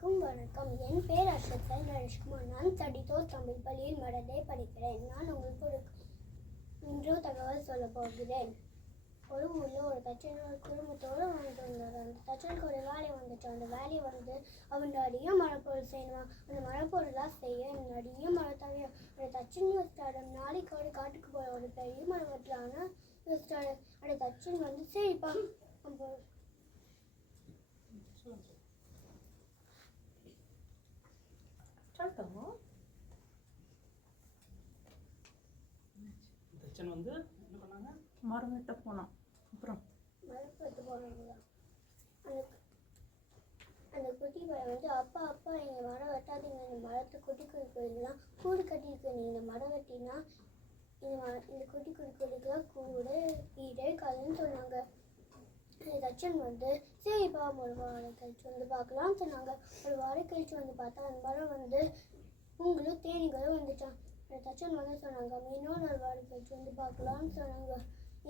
அனைவருக்கும் வணக்கம். என் பேர் அஸ்வத் நரேஷ்குமார். நான் தடித்தோர் தமிழ் பள்ளியில் மடத்தை படிக்கிறேன். நான் உங்களுக்கு இன்று தகவல் சொல்ல போகிறேன். ஒரு ஊரில் ஒரு தச்சன் ஒரு குடும்பத்தோடு வாழ்ந்து வந்தார். அந்த தச்சனுக்கு ஒரு வேலை வந்துச்சு. அந்த வேலையை அவன் நிறைய மரப்பொருள் செய்யணும். அந்த மரப்பொருளாக செய்ய நிறைய மரம் தேவையா. அந்த தச்சன் யோசிச்சாரு, நாளைக்கு ஒரு காட்டுக்கு போய் ஒரு பெரிய மரம் வெட்டலான்னு யோசிச்சாரு. அந்த தச்சன் சரிப்பா தச்சன் என்ன பண்ணாங்க? மரம் வெட்ட போனான். அப்புறம் மரம் வெட்ட போனாங்க. அந்த குட்டி பையன் அப்பா அப்பா நீங்கள் மரம் வெட்டாதீங்க, இந்த மரத்தை குட்டி குடிக்கலாம் கூடு கட்டியிருக்கு. நீங்கள் மரம் வெட்டினா இந்த குட்டி குடிக்கலாம் கூடு வீடே கல்லுன்னு சொன்னாங்க. அந்த தச்சன் சரிப்பா ஒரு வாரம் கழிச்சு பார்க்கலாம்னு சொன்னாங்க. ஒரு வாரம் கழிச்சு பார்த்தா அந்த மரம் உங்களும் தேனிகளும் வந்துச்சான். அந்த தச்சன் சொன்னாங்க இன்னொரு வாரம் கழிச்சு பார்க்கலாம்னு சொன்னாங்க.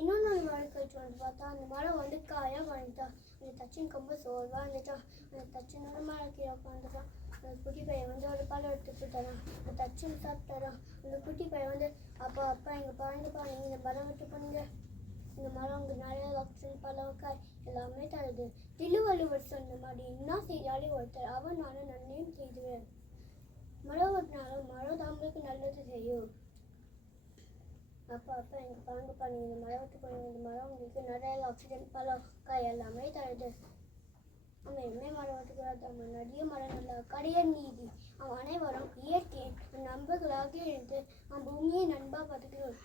இன்னொரு வாரம் கழிச்சு பார்த்தா அந்த மரம் காயாக வாழ்ந்துட்டான். அந்த தச்சன் ரொம்ப சோர்வாக இருந்துட்டான். அந்த தச்சனோட மரம் கீழே உட்காந்துட்டான். அந்த குட்டி பையன் ஒரு பழம் எடுத்துட்டு தரான். அந்த தச்சன் சாப்பிட்டாரான். அந்த குட்டி பையன் அப்பா அப்பா எங்கள் பாருங்கப்பா, நீங்கள் இந்த மரம் விட்டு பண்ணுங்க. இந்த மரம் உங்களுக்கு நிறைய ஆக்சிஜன் பழக்காய் எல்லாமே தருது. திருவள்ளுவர் சொன்ன மாதிரி என்ன செய்தாலே ஒருத்தர் அவன் நானும் நன்மையும் செய்துவேன். மரம் வெட்டினாலும் மரம் நம்மளுக்கு நல்லது செய்யும். அப்பா அப்பா எங்கள் பாருங்கப்பா, நீங்கள் இந்த மரம் விட்டு பண்ணுங்க. இந்த மரம் உங்களுக்கு நிறைய ஆக்சிஜன் பழக்காய் எல்லாமே தருது. நம்ம என்ன மரம் வெட்டுக்கூடாது, நம்ம நிறைய மரம் நல்லா கடைய நீதி அனைவரும் இயற்கை நண்பர்களாக இருந்து பூமியை நண்பா பார்த்துக்கணும்.